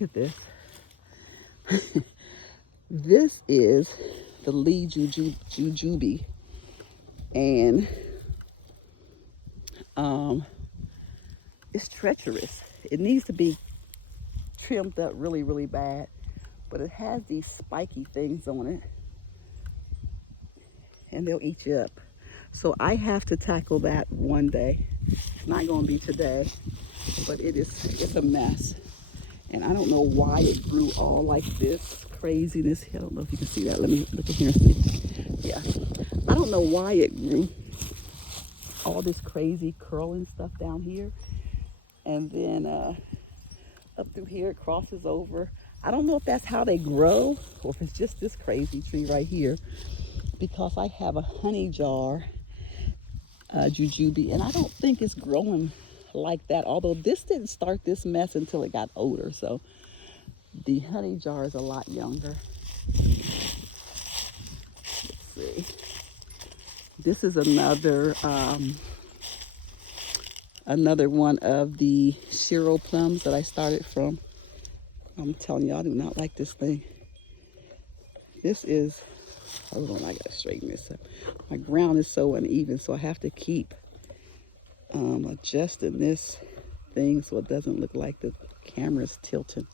Look at this. This is the Jujube, and um, it's treacherous. It needs to be trimmed up really, really bad, but it has these spiky things on it, and they'll eat you up. So I have to tackle that one day. It's not going to be today, but it's a mess. And I don't know why it grew all like this craziness. I don't know if you can see that. Let me look in here and see. Yeah. I don't know why it grew all this crazy curling stuff down here. And then up through here, it crosses over. I don't know if that's how they grow or if it's just this crazy tree right here, because I have a honey jar jujube, and I don't think it's growing like that. Although this didn't start this mess until it got older. So the honey jar is a lot younger. Let's see. This is another one of the shiro plums that I started from. I'm telling you, I do not like this thing. This is, hold on, I gotta straighten this up. My ground is so uneven, so I have to keep adjusting this thing so it doesn't look like the camera's tilting.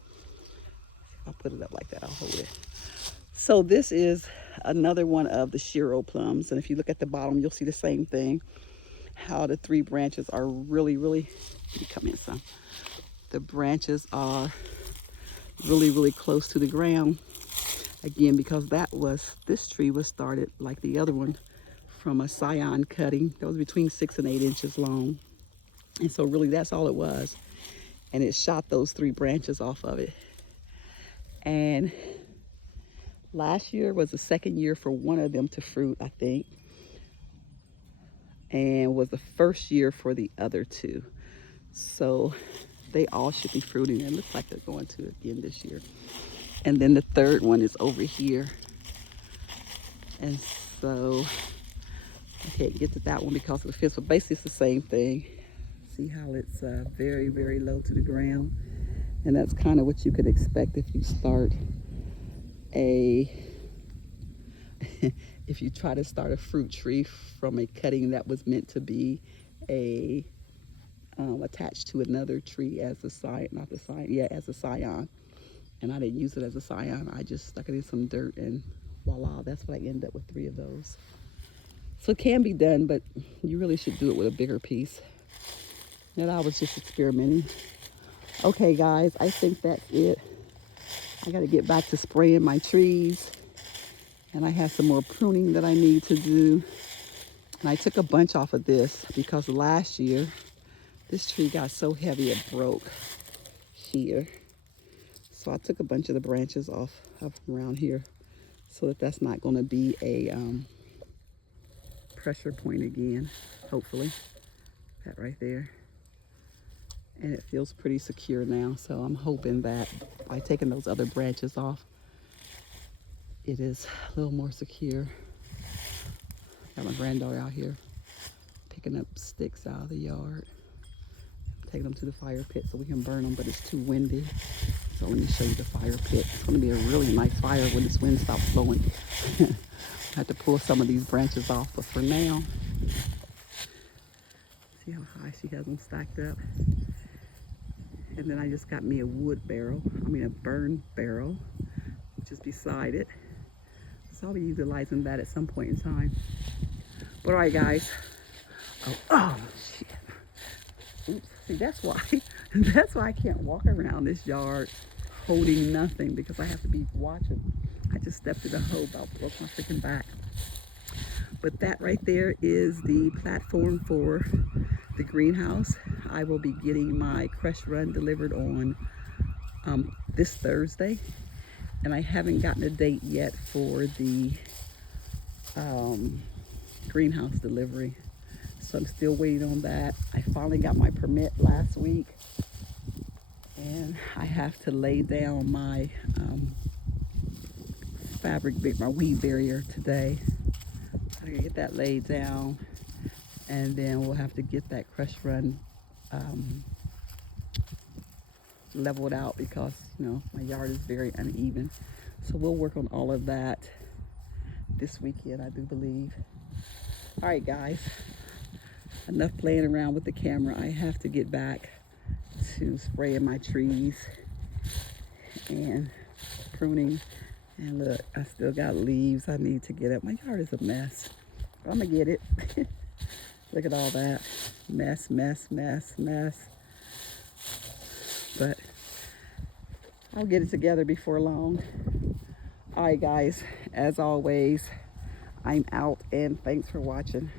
I'll put it up like that, I'll hold it. So this is another one of the shiro plums, and if you look at the bottom, you'll see the same thing. How the three branches are really, really, let me come in some. The branches are really, really close to the ground. Again, because this tree was started like the other one from a scion cutting that was between 6 and 8 inches long. And so really that's all it was. And it shot those three branches off of it. And last year was the second year for one of them to fruit, I think. And was the first year for the other two. So they all should be fruiting. It looks like they're going to again this year. And then the third one is over here. And so I can't get to that one because of the fence, but basically it's the same thing. See how it's very, very low to the ground. And that's kind of what you could expect if you start if you try to start a fruit tree from a cutting that was meant to be attached to another tree as a as a scion. And I didn't use it as a scion. I just stuck it in some dirt, and voila, that's what I ended up with 3 of those. So it can be done, but you really should do it with a bigger piece. And I was just experimenting. Okay, guys, I think that's it. I got to get back to spraying my trees, and I have some more pruning that I need to do. And I took a bunch off of this because last year this tree got so heavy it broke here. So I took a bunch of the branches off of around here so that that's not going to be a pressure point again, hopefully. That right there. And it feels pretty secure now. So I'm hoping that by taking those other branches off, it is a little more secure. Got my granddaughter out here picking up sticks out of the yard. Taking them to the fire pit so we can burn them, but it's too windy. So let me show you the fire pit. It's going to be a really nice fire when this wind stops blowing. I have to pull some of these branches off, but for now, see how high she has them stacked up. And then I just got me a a burn barrel, which is beside it. So I'll be utilizing that at some point in time. But all right, guys. Oh shit. Oops. See, that's why I can't walk around this yard holding nothing, because I have to be watching. I just stepped in the hole, about broke my freaking back. But that right there is the platform for the greenhouse. I will be getting my crush run delivered on this Thursday. And I haven't gotten a date yet for the greenhouse delivery. So I'm still waiting on that. I finally got my permit last week. And I have to lay down my my weed barrier today. I gotta get that laid down, and then we'll have to get that crush run level it out because, you know, my yard is very uneven. So we'll work on all of that this weekend, I do believe. All right, guys, enough playing around with the camera. I have to get back to spraying my trees and pruning. And look, I still got leaves I need to get up. My yard is a mess. But I'm gonna get it. Look at all that. Mess, mess, mess, mess. But I'll get it together before long. All right, guys, as always, I'm out and thanks for watching.